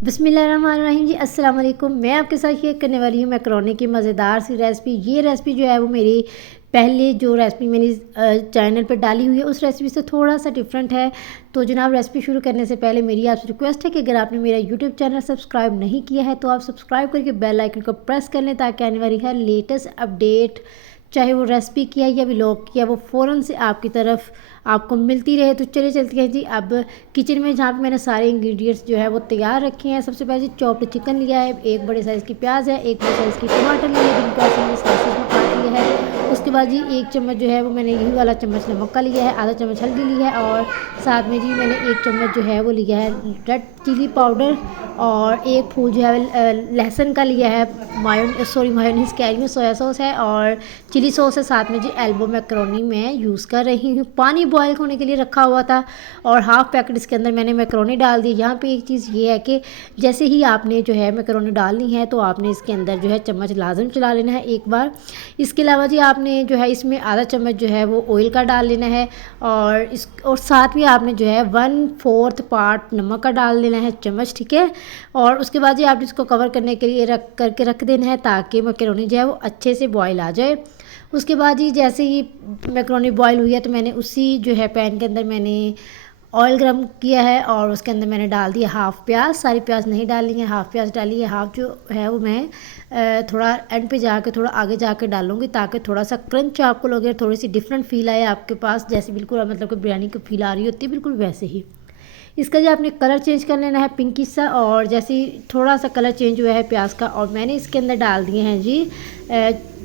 बिस्मिल्लाहिर्रहमानिर्रहीम जी, अस्सलाम वालेकुम। मैं आपके साथ शेयर करने वाली हूँ मैकरोनी की मज़ेदार सी रेसिपी। ये रेसिपी जो है वो मेरी पहले जो रेसिपी मैंने चैनल पर डाली हुई है उस रेसिपी से थोड़ा सा डिफरेंट है। तो जनाब, रेसिपी शुरू करने से पहले मेरी आपसे रिक्वेस्ट है कि अगर आपने मेरा यूट्यूब चैनल सब्सक्राइब नहीं किया है तो आप सब्सक्राइब करके बेल आइकन को प्रेस कर लें, ताकि आने वाली हर लेटेस्ट अपडेट, चाहे वो रेसिपी की है या व्लॉग की है, वो फ़ौरन से आपकी तरफ आपको मिलती रहे। तो चलिए चलती हैं जी अब किचन में, जहाँ पे मैंने सारे इंग्रेडिएंट्स जो है वो तैयार रखे हैं। सबसे पहले जी चॉप्ड चिकन लिया है, एक बड़े साइज़ की प्याज है, एक बड़े साइज़ की टमाटर लिए है जिनको ऐसे स्लाइसेस में काट लिया है। उसके बाद जी एक चम्मच जो है वो मैंने यही वाला चम्मच नमक का लिया है, आधा चम्मच हल्दी ली है, और साथ में जी मैंने एक चम्मच जो है वो लिया है रेड चिली पाउडर, और एक फूल जो है लहसुन का लिया है। मायोनीज़ कह रही हूँ, सोया सॉस है और चिली सॉस है। साथ में जी एल्बो मैकरोनी मैं यूज़ कर रही हूँ। पानी बॉयल होने के लिए रखा हुआ था और हाफ़ पैकेट इसके अंदर मैंने मैकरोनी डाल दी। यहाँ पे एक चीज़ ये है कि जैसे ही आपने जो है मैकरोनी डालनी है तो आपने इसके अंदर जो है चम्मच लाजम चला लेना है एक बार। इसके अलावा जी आपने जो है इसमें आधा चम्मच जो है वो ऑयल का डाल लेना है, और साथ में आपने जो है 1/4 पार्ट नमक का डाल देना है चम्मच, ठीक है। और उसके बाद जी आपने इसको कवर करने के लिए रख देना है, ताकि मैकरोनी जो है वो अच्छे से बॉयल आ जाए। उसके बाद ही जैसे ही मैकरोनी बॉयल हुई है तो मैंने उसी जो है पैन के अंदर मैंने ऑयल गरम किया है, और उसके अंदर मैंने डाल दिया हाफ़ प्याज। सारी प्याज नहीं डाली है, हाफ़ प्याज डाली है। हाफ़ जो है वो मैं थोड़ा एंड पे जाके थोड़ा आगे जाके डालूँगी, ताकि थोड़ा सा क्रंच आपको लगे, थोड़ी सी डिफरेंट फील आए आपके पास, जैसे बिल्कुल मतलब कि बिरयानी की फील आ रही होती है बिल्कुल वैसे ही। इसका जो आपने कलर चेंज कर लेना है पिंकिश सा, और जैसे ही थोड़ा सा कलर चेंज हुआ है प्याज का, और मैंने इसके अंदर डाल दिए हैं जी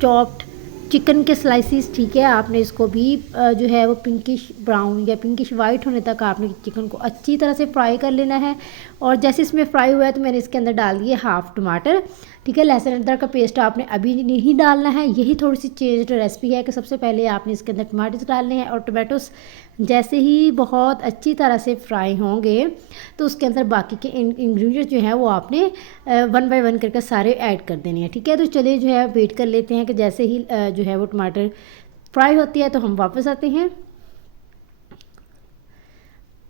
चॉप्ड चिकन के स्लाइसिस, ठीक है। आपने इसको भी जो है वो पिंकिश ब्राउन या पिंकिश वाइट होने तक आपने चिकन को अच्छी तरह से फ्राई कर लेना है। और जैसे इसमें फ्राई हुआ है तो मैंने इसके अंदर डाल दिए हाफ़ टमाटर, ठीक है। लहसुन अदरक का पेस्ट आपने अभी नहीं डालना है। यही थोड़ी सी चेंज रेसिपी है कि सबसे पहले आपने इसके अंदर टमाटर डालने हैं, और टमाटोस जैसे ही बहुत अच्छी तरह से फ्राई होंगे तो उसके अंदर बाकी के इंग्रेडिएंट्स जो हैं वो आपने 1 बाय 1 करके सारे ऐड कर देने हैं, ठीक है। तो चलिए जो है वेट कर लेते हैं कि जैसे ही जो है वो टमाटर फ्राई होती है तो हम वापस आते हैं।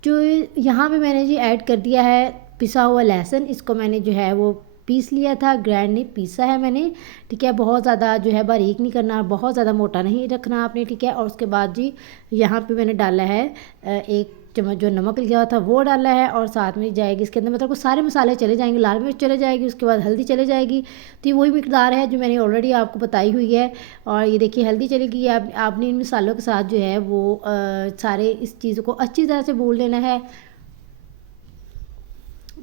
जो यहाँ पे मैंने जी ऐड कर दिया है पिसा हुआ लहसुन, इसको मैंने जो है वो पीस लिया था, ग्राइंड नहीं पीसा है मैंने, ठीक है। बहुत ज़्यादा जो है बारीक नहीं करना, बहुत ज़्यादा मोटा नहीं रखना आपने, ठीक है। और उसके बाद जी यहाँ पे मैंने डाला है एक चम्मच जो नमक लिया हुआ था वो डाला है, और साथ में जाएगी इसके अंदर मतलब वो सारे मसाले चले जाएंगे, लाल मिर्च चले जाएगी, उसके बाद हल्दी चले जाएगी। तो ये वही मिकदार है जो मैंने ऑलरेडी आपको बताई हुई है। और ये देखिए हल्दी चली गई है। आपने इन मसालों के साथ जो है वो सारे इस चीज़ को अच्छी तरह से भून लेना है।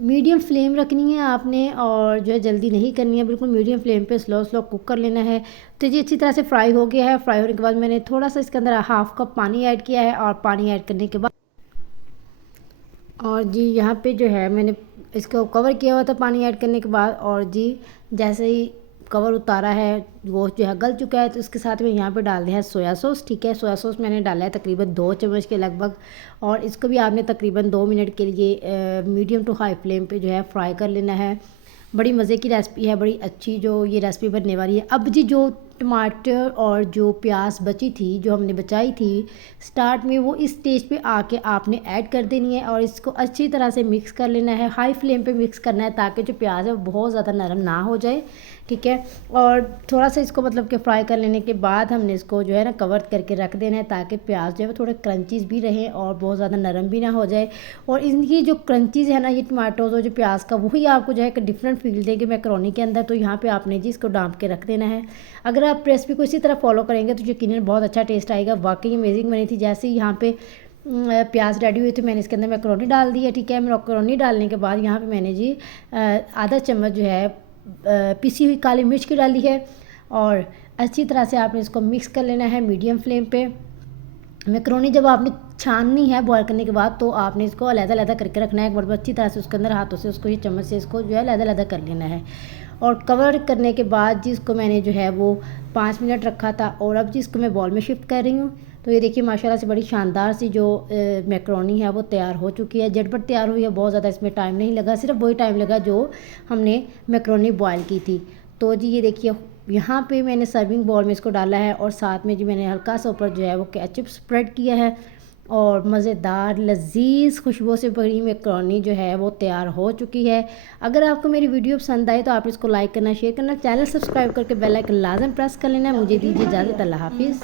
मीडियम फ्लेम रखनी है आपने, और जो है जल्दी नहीं करनी है, बिल्कुल मीडियम फ्लेम पे स्लो स्लो कुक कर लेना है। तो ये अच्छी तरह से फ्राई हो गया है। फ्राई होने के बाद मैंने थोड़ा सा इसके अंदर हाफ़ कप पानी ऐड किया है, और पानी ऐड करने के बाद और जी यहाँ पे जो है मैंने इसको कवर किया हुआ था पानी ऐड करने के बाद, और जी जैसे ही कवर उतारा है वो जो है गल चुका है, तो इसके साथ में यहाँ पे डाल दिया है सोया सॉस, ठीक है। सोया सॉस मैंने डाला है तकरीबन 2 चम्मच के लगभग, और इसको भी आपने तकरीबन 2 मिनट के लिए मीडियम टू हाई फ्लेम पे जो है फ्राई कर लेना है। बड़ी मज़े की रेसिपी है, बड़ी अच्छी जो ये रेसिपी बनने वाली है। अब जी जो टमाटर और जो प्याज बची थी जो हमने बचाई थी स्टार्ट में, वो इस स्टेज पे आके आपने ऐड कर देनी है, और इसको अच्छी तरह से मिक्स कर लेना है। हाई फ्लेम पे मिक्स करना है, ताकि जो प्याज है वो बहुत ज़्यादा नरम ना हो जाए, ठीक है। और थोड़ा सा इसको मतलब कि फ्राई कर लेने के बाद हमने इसको जो है ना कवर करके रख देना है, ताकि प्याज जो है वो थोड़े क्रंचीज भी रहें और बहुत ज़्यादा नरम भी ना हो जाए। और इनकी जो क्रंचीज है ना, ये टमाटोज और जो प्याज का, वही आपको जो है एक डिफरेंट फील देंगे मैकरोनी के अंदर। तो यहाँ पे आपने जी इसको डांप के रख देना है। अगर आप रेसिपी को इसी तरह फॉलो करेंगे तो यकीनन बहुत अच्छा टेस्ट आएगा। वाकई अमेजिंग बनी थी। जैसे ही यहाँ पे प्याज रेडी हुई थी मैंने इसके अंदर मैकरोनी डाल दी है, ठीक है। मैकरोनी डालने के बाद यहाँ पे मैंने जी आधा चम्मच जो है पिसी हुई काली मिर्च की डाली है, और अच्छी तरह से आपने इसको मिक्स कर लेना है मीडियम फ्लेम पे। मैकरोनी जब आपने छाननी है बॉयल करने के बाद, तो आपने इसको अलग-अलग करके रखना है एक बार, अच्छी तरह से उसके अंदर हाथों से उसको ये चम्मच से इसको जो है अलग-अलग कर लेना है। और कवर करने के बाद जी इसको मैंने जो है वो 5 मिनट रखा था, और अब जी इसको मैं बॉल में शिफ्ट कर रही हूँ। तो ये देखिए माशाल्लाह से बड़ी शानदार सी जो मैकरोनी है वो तैयार हो चुकी है, झटपट तैयार हुई है, बहुत ज़्यादा इसमें टाइम नहीं लगा, सिर्फ वही टाइम लगा जो हमने मैकरोनी बॉयल की थी। तो जी ये देखिए यहाँ पे मैंने सर्विंग बाउल में इसको डाला है, और साथ में जी मैंने हल्का सा ऊपर जो है वो केचप स्प्रेड किया है, और मज़ेदार लजीज खुशबू से भरी मैक्रोनी जो है वो तैयार हो चुकी है। अगर आपको मेरी वीडियो पसंद आए तो आप इसको लाइक करना, शेयर करना, चैनल सब्सक्राइब करके बेल आइकन लाजम प्रेस कर लेना। मुझे दीजिए इजाज़त, अल्लाह हाफिज़।